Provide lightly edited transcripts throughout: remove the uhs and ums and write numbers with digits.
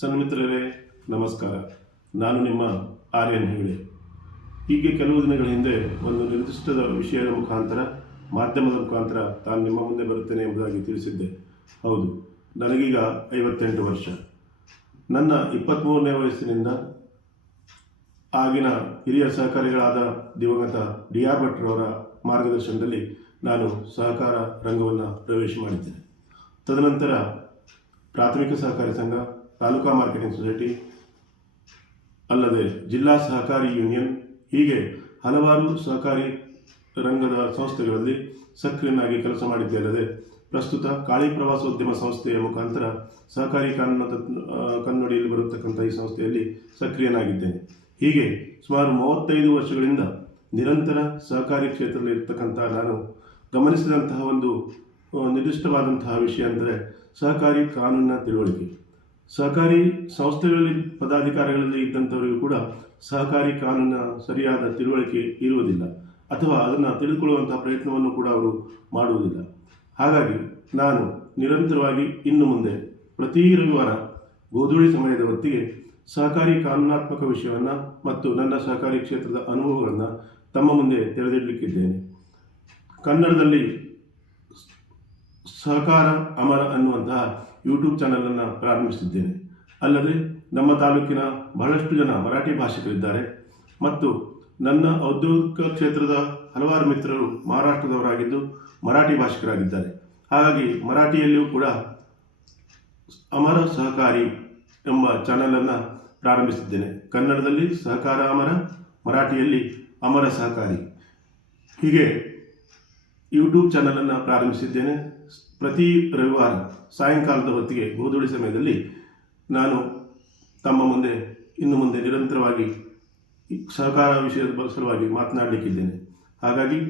ಸನ್ಮಿತ್ರರೇ ನಮಸ್ಕಾರ. ನಾನು ನಿಮ್ಮ ಆರ್ಯನ್ ಹೆಗಡೆ. ಹೀಗೆ ಕೆಲವು ದಿನಗಳ ಹಿಂದೆ ಒಂದು ನಿರ್ದಿಷ್ಟದ ವಿಷಯದ ಮುಖಾಂತರ ಮಾಧ್ಯಮದ ಮುಖಾಂತರ ತಾನು ನಿಮ್ಮ ಮುಂದೆ ಬರುತ್ತೇನೆ ಎಂಬುದಾಗಿ ತಿಳಿಸಿದ್ದೆ. ಹೌದು, ನನಗೀಗ 58 ವರ್ಷ. ನನ್ನ 23ನೇ ವಯಸ್ಸಿನಿಂದ ಆಗಿನ ಹಿರಿಯ ಸಹಕಾರಿಗಳಾದ ದಿವಂಗತ DR ಭಟ್ರವರ ಮಾರ್ಗದರ್ಶನದಲ್ಲಿ ನಾನು ಸಹಕಾರ ರಂಗವನ್ನು ಪ್ರವೇಶ ಮಾಡಿದ್ದೇನೆ. ತದನಂತರ ಪ್ರಾಥಮಿಕ ಸಹಕಾರಿ ಸಂಘ, ತಾಲೂಕಾ ಮಾರ್ಕೆಟಿಂಗ್ ಸೊಸೈಟಿ, ಅಲ್ಲದೆ ಜಿಲ್ಲಾ ಸಹಕಾರಿ ಯೂನಿಯನ್, ಹೀಗೆ ಹಲವಾರು ಸಹಕಾರಿ ರಂಗದ ಸಂಸ್ಥೆಗಳಲ್ಲಿ ಸಕ್ರಿಯನಾಗಿ ಕೆಲಸ ಮಾಡಿದ್ದೇ ಅಲ್ಲದೆ ಪ್ರಸ್ತುತ ಕಾಳಿ ಪ್ರವಾಸೋದ್ಯಮ ಸಂಸ್ಥೆಯ ಮುಖಾಂತರ ಸಹಕಾರಿ ಕಾನೂನು ಕನ್ನಡಿಯಲ್ಲಿ ಬರತಕ್ಕಂಥ ಈ ಸಂಸ್ಥೆಯಲ್ಲಿ ಸಕ್ರಿಯನಾಗಿದ್ದೇನೆ. ಹೀಗೆ ಸುಮಾರು 35 ವರ್ಷಗಳಿಂದ ನಿರಂತರ ಸಹಕಾರಿ ಕ್ಷೇತ್ರದಲ್ಲಿ ಇರ್ತಕ್ಕಂಥ ನಾನು ಗಮನಿಸಿದಂತಹ ಒಂದು ನಿರ್ದಿಷ್ಟವಾದಂತಹ ವಿಷಯ ಅಂದರೆ ಸಹಕಾರಿ ಕಾನೂನಿನ ತಿಳುವಳಿಕೆ. ಸಹಕಾರಿ ಸಂಸ್ಥೆಗಳಲ್ಲಿ ಪದಾಧಿಕಾರಿಗಳಲ್ಲಿ ಇದ್ದಂಥವರಿಗೂ ಕೂಡ ಸಹಕಾರಿ ಕಾನೂನಿನ ಸರಿಯಾದ ತಿಳುವಳಿಕೆ ಇರುವುದಿಲ್ಲ, ಅಥವಾ ಅದನ್ನು ತಿಳಿದುಕೊಳ್ಳುವಂತಹ ಪ್ರಯತ್ನವನ್ನು ಕೂಡ ಅವರು ಮಾಡುವುದಿಲ್ಲ. ಹಾಗಾಗಿ ನಾನು ನಿರಂತರವಾಗಿ ಇನ್ನು ಮುಂದೆ ಪ್ರತಿ ರವಿವಾರ ಗೋಧೂಳಿ ಸಮಯದ ಹೊತ್ತಿಗೆ ಸಹಕಾರಿ ಕಾನೂನಾತ್ಮಕ ವಿಷಯವನ್ನು ಮತ್ತು ನನ್ನ ಸಹಕಾರಿ ಕ್ಷೇತ್ರದ ಅನುಭವಗಳನ್ನು ತಮ್ಮ ಮುಂದೆ ತೆರೆದಿಡಲಿಕ್ಕಿದ್ದೇನೆ. ಕನ್ನಡದಲ್ಲಿ ಸಹಕಾರ ಅಮರ ಅನ್ನುವಂತಹ ಯೂಟ್ಯೂಬ್ ಚಾನಲನ್ನು ಪ್ರಾರಂಭಿಸಿದ್ದೇನೆ. ಅಲ್ಲದೆ ನಮ್ಮ ತಾಲೂಕಿನ ಬಹಳಷ್ಟು ಜನ ಮರಾಠಿ ಭಾಷಿಕರಿದ್ದಾರೆ ಮತ್ತು ನನ್ನ ಔದ್ಯೋಗಿಕ ಕ್ಷೇತ್ರದ ಹಲವಾರು ಮಿತ್ರರು ಮಹಾರಾಷ್ಟ್ರದವರಾಗಿದ್ದು ಮರಾಠಿ ಭಾಷಿಕರಾಗಿದ್ದಾರೆ. ಹಾಗಾಗಿ ಮರಾಠಿಯಲ್ಲಿಯೂ ಕೂಡ ಅಮರ ಸಹಕಾರಿ ಎಂಬ ಚಾನಲನ್ನು ಪ್ರಾರಂಭಿಸಿದ್ದೇನೆ. ಕನ್ನಡದಲ್ಲಿ ಸಹಕಾರ ಅಮರ, ಮರಾಠಿಯಲ್ಲಿ ಅಮರ ಸಹಕಾರಿ, ಹೀಗೆ ಯೂಟ್ಯೂಬ್ ಚಾನಲನ್ನು ಪ್ರಾರಂಭಿಸಿದ್ದೇನೆ. ಪ್ರತಿ ರವಿವಾರ ಸಾಯಂಕಾಲದ ಹೊತ್ತಿಗೆ ಗೋಧೂಳಿ ಸಮಯದಲ್ಲಿ ನಾನು ತಮ್ಮ ಮುಂದೆ ಇನ್ನು ಮುಂದೆ ನಿರಂತರವಾಗಿ ಸಹಕಾರ ವಿಷಯದ ಸಲುವಾಗಿ ಮಾತನಾಡಲಿಕ್ಕಿದ್ದೇನೆ. ಹಾಗಾಗಿ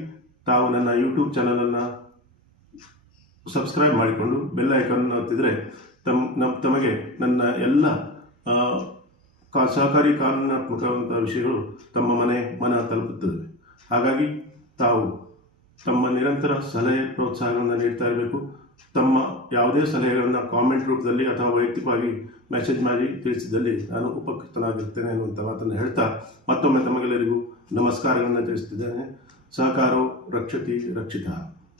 ತಾವು ನನ್ನ ಯೂಟ್ಯೂಬ್ ಚಾನಲನ್ನು ಸಬ್ಸ್ಕ್ರೈಬ್ ಮಾಡಿಕೊಂಡು ಬೆಲ್ ಐಕಾನ್ ಒತ್ತಿದರೆ ತಮಗೆ ನನ್ನ ಎಲ್ಲ ಸಹಕಾರಿ ಕಾನೂನಾತ್ಮಕವಂಥ ವಿಷಯಗಳು ತಮ್ಮ ಮನ ತಲುಪುತ್ತದೆ. ಹಾಗಾಗಿ ತಾವು ತಮ್ಮ ನಿರಂತರ ಸಲಹೆ ಪ್ರೋತ್ಸಾಹಗಳನ್ನು ನೀಡ್ತಾ ಇರಬೇಕು. ತಮ್ಮ ಯಾವುದೇ ಸಲಹೆಗಳನ್ನು ಕಾಮೆಂಟ್ ರೂಪದಲ್ಲಿ ಅಥವಾ ವೈಯಕ್ತಿಕವಾಗಿ ಮೆಸೇಜ್ ಮಾಡಿ ತಿಳಿಸಿದಲ್ಲಿ ನಾನು ಉಪಕೃತನಾಗಿರ್ತೇನೆ ಅನ್ನುವಂಥ ಮಾತನ್ನು ಹೇಳ್ತಾ ಮತ್ತೊಮ್ಮೆ ತಮಗೆಲ್ಲರಿಗೂ ನಮಸ್ಕಾರಗಳನ್ನು ತಿಳಿಸ್ತಿದ್ದೇನೆ. ಸಹಕಾರೋ ರಕ್ಷತಿ ರಕ್ಷಿತ.